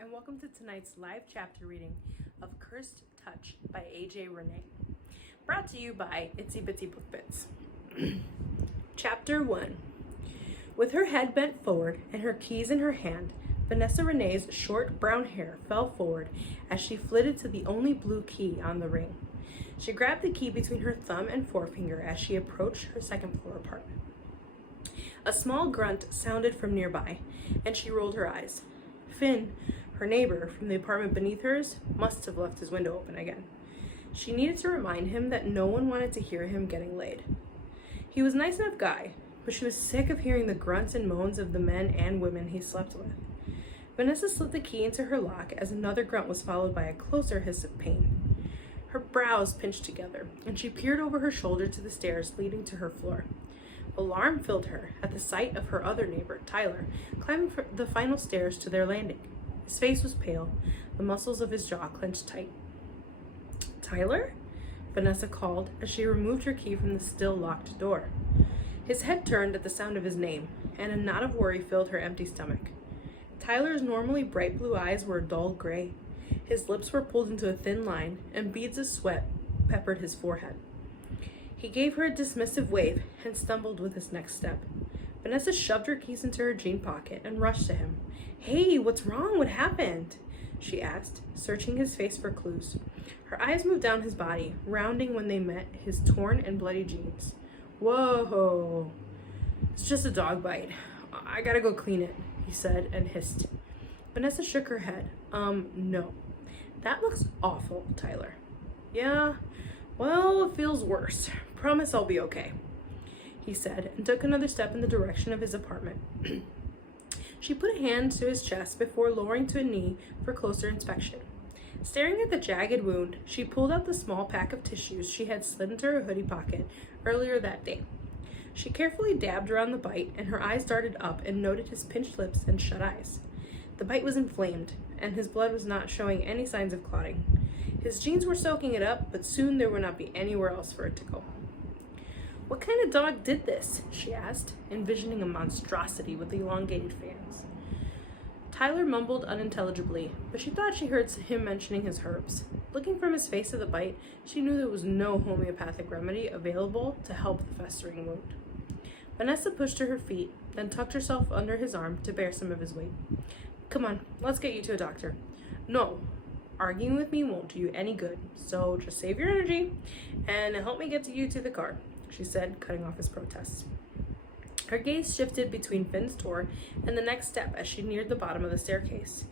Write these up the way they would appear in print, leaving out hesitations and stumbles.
and welcome to tonight's live chapter reading of Cursed Touch by AJ Renee, brought to you by Itsy Bitsy Book Bits. Chapter 1. With her head bent forward and her keys in her hand, Vanessa Rayne's short brown hair fell forward as she flitted to the only blue key on the ring. She grabbed the key between her thumb and forefinger as she approached her second-floor apartment. A small grunt sounded from nearby, and she rolled her eyes. Finn, her neighbor from the apartment beneath hers, must have left his window open again. She needed to remind him that no one wanted to hear him getting laid. He was a nice enough guy, but she was sick of hearing the grunts and moans of the men and women he slept with. Vanessa slipped the key into her lock as another grunt was followed by a closer hiss of pain. Her brows pinched together, and she peered over her shoulder to the stairs leading to her floor. Alarm filled her at the sight of her other neighbor, Tyler, climbing the final stairs to their landing. His face was pale, the muscles of his jaw clenched tight. "Tyler?" Vanessa called as she removed her key from the still locked door. His head turned at the sound of his name, and a knot of worry filled her empty stomach. Tyler's normally bright blue eyes were a dull gray. His lips were pulled into a thin line, and beads of sweat peppered his forehead. He gave her a dismissive wave and stumbled with his next step. Vanessa shoved her keys into her jean pocket and rushed to him. "Hey, what's wrong? What happened?" she asked, searching his face for clues. Her eyes moved down his body, rounding when they met his torn and bloody jeans. "Whoa, it's just a dog bite. I gotta go clean it," he said and hissed. Vanessa shook her head. No. That looks awful, Tyler." "Yeah, well, it feels worse. Promise I'll be okay," he said, and took another step in the direction of his apartment. She put a hand to his chest before lowering to a knee for closer inspection. Staring at the jagged wound, she pulled out the small pack of tissues she had slid into her hoodie pocket earlier that day. She carefully dabbed around the bite, and her eyes darted up and noted his pinched lips and shut eyes. The bite was inflamed, and his blood was not showing any signs of clotting. His jeans were soaking it up, but soon there would not be anywhere else for it to go. "What kind of dog did this?" she asked, envisioning a monstrosity with elongated fangs. Tyler mumbled unintelligibly, but she thought she heard him mentioning his herbs. Looking from his face at the bite, she knew there was no homeopathic remedy available to help the festering wound. Vanessa pushed to her feet, then tucked herself under his arm to bear some of his weight. "Come on, let's get you to a doctor." "No. Arguing with me won't do you any good, so just save your energy and help me get you to the car," she said, cutting off his protests. Her gaze shifted between Finn's door and the next step as she neared the bottom of the staircase.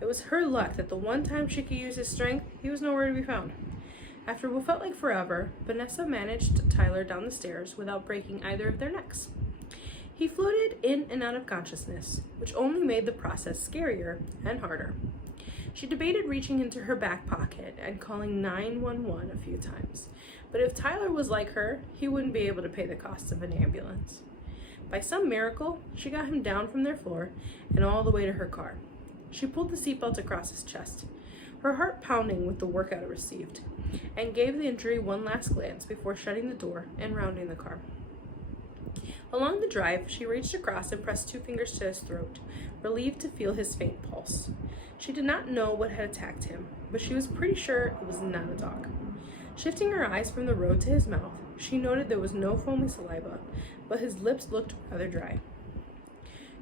It was her luck that the one time she could use his strength, he was nowhere to be found. After what felt like forever, Vanessa managed Tyler down the stairs without breaking either of their necks. He floated in and out of consciousness, which only made the process scarier and harder. She debated reaching into her back pocket and calling 911 a few times, but if Tyler was like her, he wouldn't be able to pay the cost of an ambulance. By some miracle, she got him down from their floor and all the way to her car. She pulled the seatbelt across his chest, her heart pounding with the workout it received, and gave the injury one last glance before shutting the door and rounding the car. Along the drive, she reached across and pressed 2 fingers to his throat, relieved to feel his faint pulse. She did not know what had attacked him, but she was pretty sure it was not a dog. Shifting her eyes from the road to his mouth, she noted there was no foamy saliva, but his lips looked rather dry.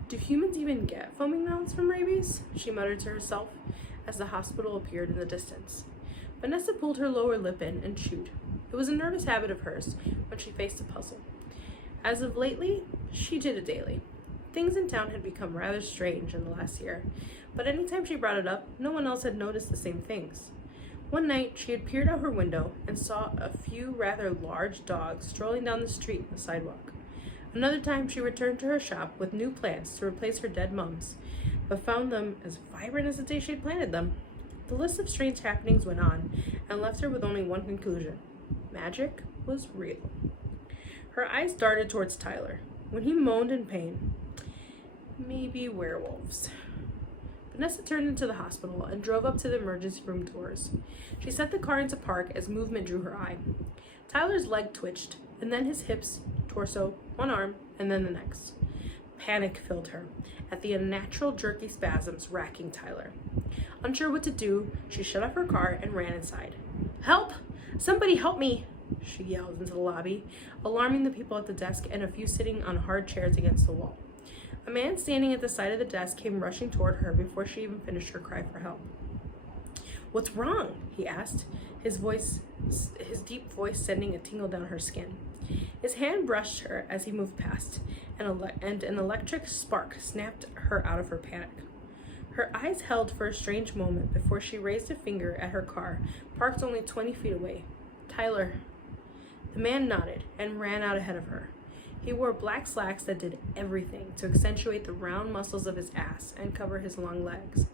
"Do humans even get foaming mouths from rabies?" she muttered to herself as the hospital appeared in the distance. Vanessa pulled her lower lip in and chewed. It was a nervous habit of hers when she faced a puzzle. As of lately, she did it daily. Things in town had become rather strange in the last year, but anytime she brought it up, no one else had noticed the same things. One night, she had peered out her window and saw a few rather large dogs strolling down the street on the sidewalk. Another time, she returned to her shop with new plants to replace her dead mums, but found them as vibrant as the day she had planted them. The list of strange happenings went on and left her with only one conclusion: magic was real. Her eyes darted towards Tyler. When he moaned in pain, maybe werewolves. Vanessa turned into the hospital and drove up to the emergency room doors. She set the car into park as movement drew her eye. Tyler's leg twitched, and then his hips, torso, one arm, and then the next. Panic filled her at the unnatural jerky spasms racking Tyler. Unsure what to do, she shut off her car and ran inside. "Help! Somebody help me!" she yelled into the lobby, alarming the people at the desk and a few sitting on hard chairs against the wall. A man standing at the side of the desk came rushing toward her before she even finished her cry for help. "What's wrong?" he asked, his deep voice sending a tingle down her skin. His hand brushed her as he moved past, and an electric spark snapped her out of her panic. Her eyes held for a strange moment before she raised a finger at her car, parked only 20 feet away. "Tyler." The man nodded and ran out ahead of her. He wore black slacks that did everything to accentuate the round muscles of his ass and cover his long legs.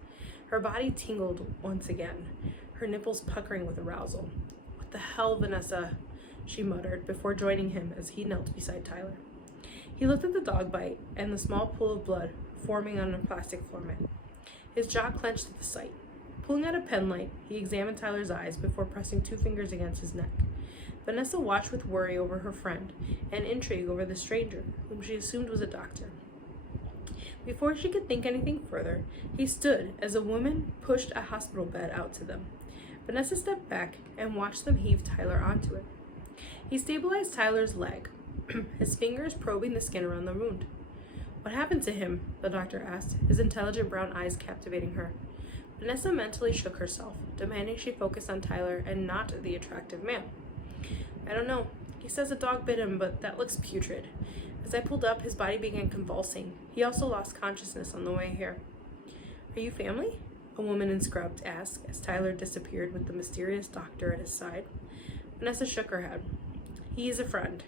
Her body tingled once again, her nipples puckering with arousal. "What the hell, Vanessa?" she muttered before joining him as he knelt beside Tyler. He looked at the dog bite and the small pool of blood forming on a plastic floor mat. His jaw clenched at the sight. Pulling out a pen light, he examined Tyler's eyes before pressing 2 fingers against his neck. Vanessa watched with worry over her friend and intrigue over the stranger, whom she assumed was a doctor. Before she could think anything further, he stood as a woman pushed a hospital bed out to them. Vanessa stepped back and watched them heave Tyler onto it. He stabilized Tyler's leg, his fingers probing the skin around the wound. "What happened to him?" the doctor asked, his intelligent brown eyes captivating her. Vanessa mentally shook herself, demanding she focus on Tyler and not the attractive man. "I don't know. He says a dog bit him, but that looks putrid. As I pulled up, his body began convulsing. He also lost consciousness on the way here." "Are you family?" a woman in scrubs asked as Tyler disappeared with the mysterious doctor at his side. Vanessa shook her head. "He is a friend."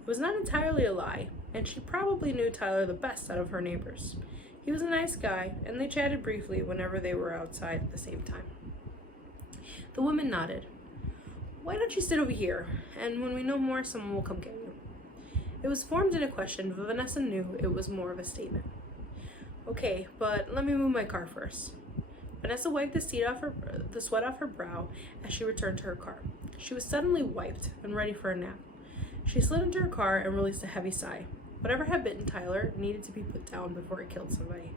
It was not entirely a lie, and she probably knew Tyler the best out of her neighbors. He was a nice guy, and they chatted briefly whenever they were outside at the same time. The woman nodded. "Why don't you sit over here, and when we know more, someone will come get you." It was formed in a question, but Vanessa knew it was more of a statement. "Okay, but let me move my car first." Vanessa wiped the sweat off her brow as she returned to her car. She was suddenly wiped and ready for a nap. She slid into her car and released a heavy sigh. Whatever had bitten Tyler needed to be put down before it killed somebody.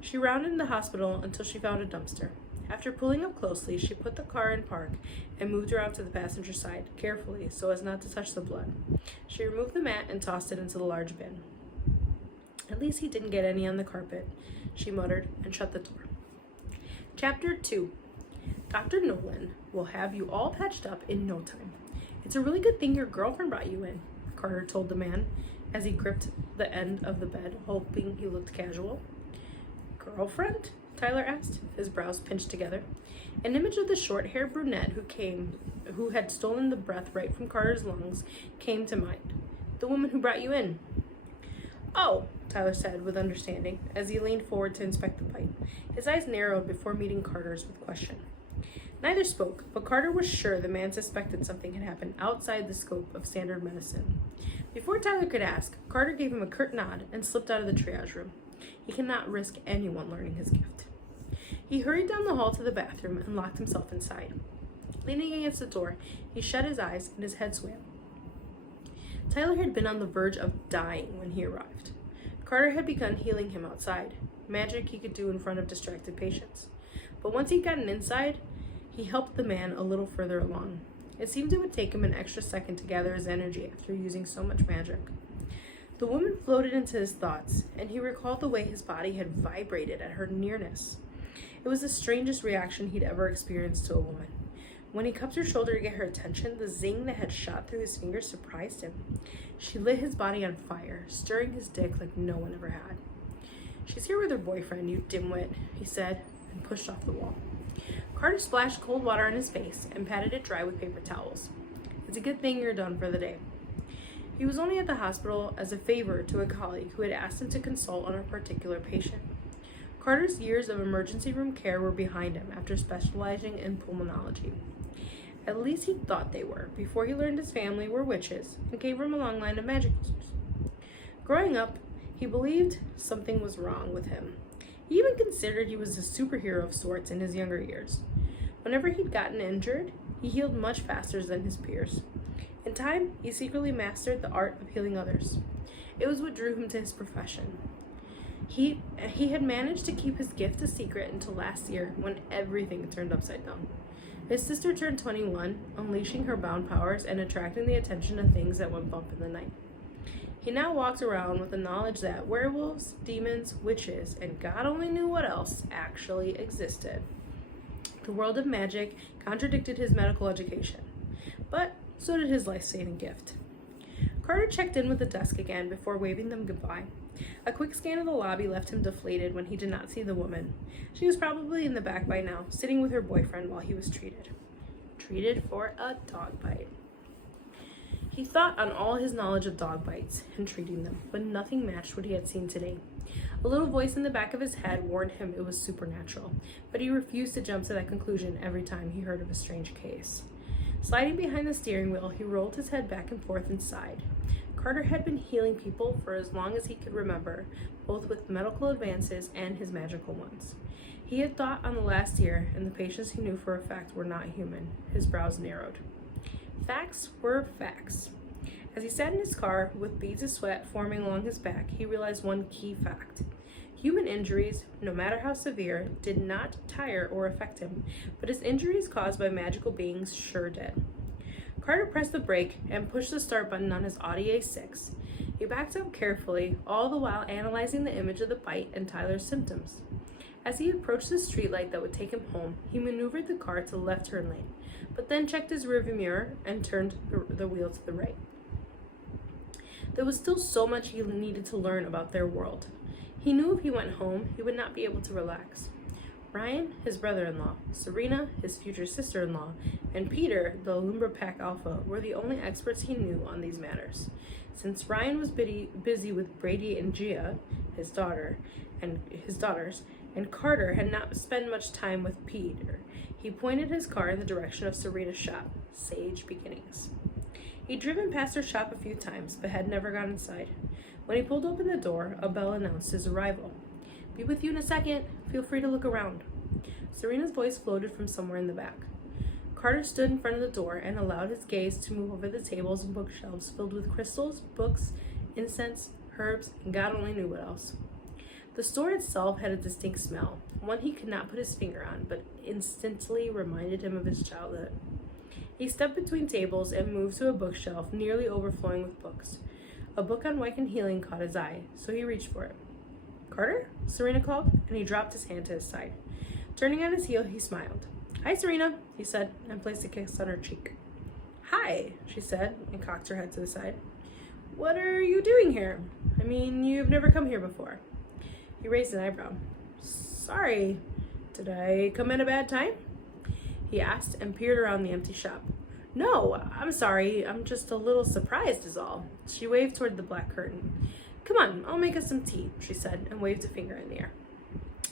She rounded the hospital until she found a dumpster. After pulling up closely, she put the car in park and moved around to the passenger side, carefully so as not to touch the blood. She removed the mat and tossed it into the large bin. "At least he didn't get any on the carpet," she muttered and shut the door. Chapter 2. Dr. Nolan will have you all patched up in no time. "It's a really good thing your girlfriend brought you in," Carter told the man as he gripped the end of the bed, hoping he looked casual. "Girlfriend?" Tyler asked, his brows pinched together. An image of the short-haired brunette who had stolen the breath right from Carter's lungs came to mind. "The woman who brought you in." "Oh," Tyler said with understanding as he leaned forward to inspect the pipe. His eyes narrowed before meeting Carter's with question. Neither spoke, but Carter was sure the man suspected something had happened outside the scope of standard medicine. Before Tyler could ask, Carter gave him a curt nod and slipped out of the triage room. He cannot risk anyone learning his gift. He hurried down the hall to the bathroom and locked himself inside. Leaning against the door, he shut his eyes and his head swam. Tyler had been on the verge of dying when he arrived. Carter had begun healing him outside, magic he could do in front of distracted patients. But once he'd gotten inside, he helped the man a little further along. It seemed it would take him an extra second to gather his energy after using so much magic. The woman floated into his thoughts, and he recalled the way his body had vibrated at her nearness. It was the strangest reaction he'd ever experienced to a woman. When he cupped her shoulder to get her attention, the zing that had shot through his fingers surprised him. She lit his body on fire, stirring his dick like no one ever had. "She's here with her boyfriend, you dimwit," he said, and pushed off the wall. Carter splashed cold water on his face and patted it dry with paper towels. "It's a good thing you're done for the day." He was only at the hospital as a favor to a colleague who had asked him to consult on a particular patient. Carter's years of emergency room care were behind him after specializing in pulmonology. At least he thought they were, before he learned his family were witches and came from a long line of magic users. Growing up, he believed something was wrong with him. He even considered he was a superhero of sorts in his younger years. Whenever he'd gotten injured, he healed much faster than his peers. In time, he secretly mastered the art of healing others. It was what drew him to his profession. He had managed to keep his gift a secret until last year when everything turned upside down. His sister turned 21, unleashing her bound powers and attracting the attention of things that went bump in the night. He now walked around with the knowledge that werewolves, demons, witches, and God only knew what else actually existed. The world of magic contradicted his medical education, but so did his life-saving gift. Carter checked in with the desk again before waving them goodbye. A quick scan of the lobby left him deflated when he did not see the woman. She was probably in the back by now, sitting with her boyfriend while he was treated. Treated for a dog bite. He thought on all his knowledge of dog bites and treating them, but nothing matched what he had seen today. A little voice in the back of his head warned him it was supernatural, but he refused to jump to that conclusion every time he heard of a strange case. Sliding behind the steering wheel, he rolled his head back and forth and sighed. Carter had been healing people for as long as he could remember, both with medical advances and his magical ones. He had thought on the last year, and the patients he knew for a fact were not human. His brows narrowed. Facts were facts. As he sat in his car, with beads of sweat forming along his back, he realized one key fact. Human injuries, no matter how severe, did not tire or affect him, but his injuries caused by magical beings sure did. Carter pressed the brake and pushed the start button on his Audi A6. He backed up carefully, all the while analyzing the image of the bite and Tyler's symptoms. As he approached the streetlight that would take him home, he maneuvered the car to the left turn lane, but then checked his rearview mirror and turned the wheel to the right. There was still so much he needed to learn about their world. He knew if he went home, he would not be able to relax. Ryan, his brother-in-law, Serena, his future sister-in-law, and Peter, the Lumberpack Alpha, were the only experts he knew on these matters. Since Ryan was busy with Brady and Gia, his daughters, and Carter had not spent much time with Peter, he pointed his car in the direction of Serena's shop, Sage Beginnings. He'd driven past her shop a few times, but had never gone inside. When he pulled open the door, a bell announced his arrival. "Be with you in a second. Feel free to look around." Serena's voice floated from somewhere in the back. Carter stood in front of the door and allowed his gaze to move over the tables and bookshelves filled with crystals, books, incense, herbs, and God only knew what else. The store itself had a distinct smell, one he could not put his finger on, but instantly reminded him of his childhood. He stepped between tables and moved to a bookshelf nearly overflowing with books. A book on Wiccan healing caught his eye, so he reached for it. "Carter?" Serena called, and he dropped his hand to his side. Turning on his heel, he smiled. "Hi, Serena," he said, and placed a kiss on her cheek. "Hi," she said, and cocked her head to the side. "What are you doing here? I mean, you've never come here before." He raised an eyebrow. "Sorry, did I come at a bad time?" he asked, and peered around the empty shop. "No, I'm sorry. I'm just a little surprised is all." She waved toward the black curtain. "Come on, I'll make us some tea," she said, and waved a finger in the air.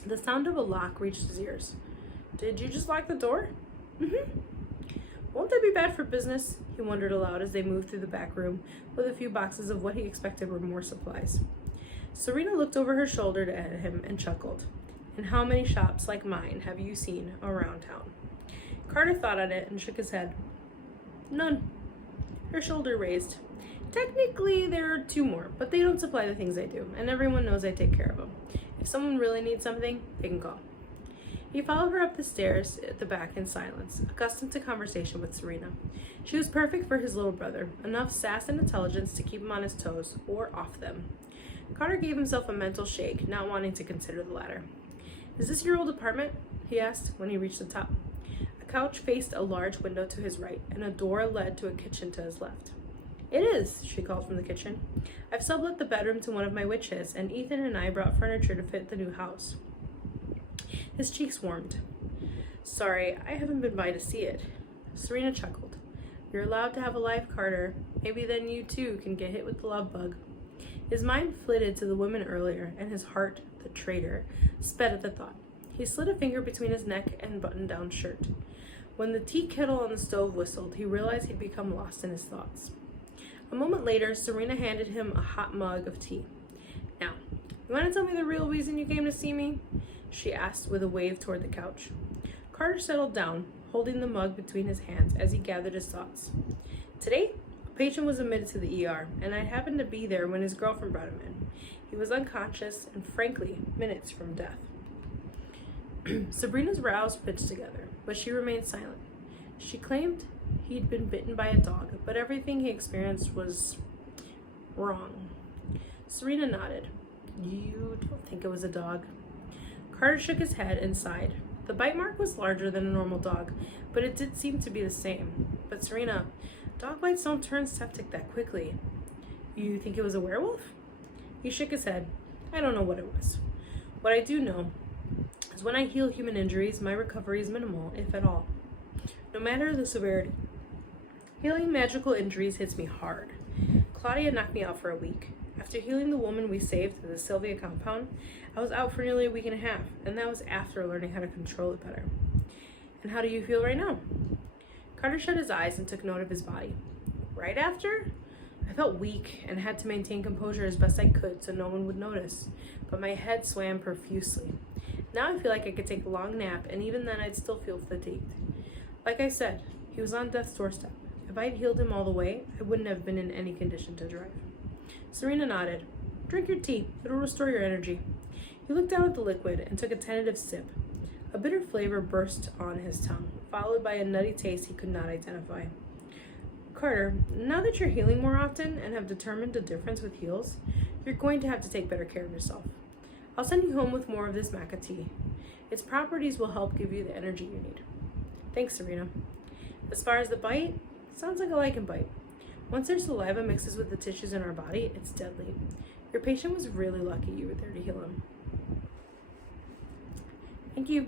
The sound of a lock reached his ears. "Did you just lock the door?" "Mm-hmm." "Won't that be bad for business?" he wondered aloud as they moved through the back room with a few boxes of what he expected were more supplies. Serena looked over her shoulder at him and chuckled. "And how many shops like mine have you seen around town?" Carter thought on it and shook his head. "None." Her shoulder raised. "Technically, there are 2 more, but they don't supply the things I do, and everyone knows I take care of them. If someone really needs something, they can call." He followed her up the stairs at the back in silence, accustomed to conversation with Serena. She was perfect for his little brother, enough sass and intelligence to keep him on his toes, or off them. Carter gave himself a mental shake, not wanting to consider the latter. "Is this your old apartment?" he asked when he reached the top. A couch faced a large window to his right, and a door led to a kitchen to his left. "It is," she called from the kitchen. "I've sublet the bedroom to one of my witches, and Ethan and I brought furniture to fit the new house." His cheeks warmed. "Sorry, I haven't been by to see it." Serena chuckled. "You're allowed to have a life, Carter. Maybe then you too can get hit with the love bug." His mind flitted to the women earlier, and his heart, the traitor, sped at the thought. He slid a finger between his neck and button-down shirt. When the tea kettle on the stove whistled, he realized he'd become lost in his thoughts. A moment later, Serena handed him a hot mug of tea. "Now, you want to tell me the real reason you came to see me?" she asked with a wave toward the couch. Carter settled down, holding the mug between his hands as he gathered his thoughts. "Today, a patient was admitted to the ER, and I happened to be there when his girlfriend brought him in. He was unconscious and, frankly, minutes from death. Sabrina's brows pinched together, but she remained silent. She claimed he'd been bitten by a dog, but everything he experienced was wrong. Serena nodded. You don't think it was a dog? Carter shook his head and sighed. The bite mark was larger than a normal dog, but it did seem to be the same. But Serena, dog bites don't turn septic that quickly. You think it was a werewolf? He shook his head. I don't know what it was. What I do know is when I heal human injuries, my recovery is minimal, if at all. No matter the severity. Healing magical injuries hits me hard. Claudia knocked me out for a week. After healing the woman we saved at the Sylvia compound, I was out for nearly a week and a half, and that was after learning how to control it better. And how do you feel right now? Carter shut his eyes and took note of his body. Right after? I felt weak and had to maintain composure as best I could so no one would notice, but my head swam profusely. Now I feel like I could take a long nap, and even then I'd still feel fatigued. Like I said, he was on death's doorstep. If I'd healed him all the way, I wouldn't have been in any condition to drive. Serena nodded. Drink your tea. It'll restore your energy. He looked down at the liquid and took a tentative sip. A bitter flavor burst on his tongue, followed by a nutty taste he could not identify. Carter, now that you're healing more often and have determined a difference with heals, you're going to have to take better care of yourself. I'll send you home with more of this maca tea. Its properties will help give you the energy you need. Thanks, Serena. As far as the bite, sounds like a lichen bite. Once their saliva mixes with the tissues in our body, it's deadly. Your patient was really lucky you were there to heal him. Thank you.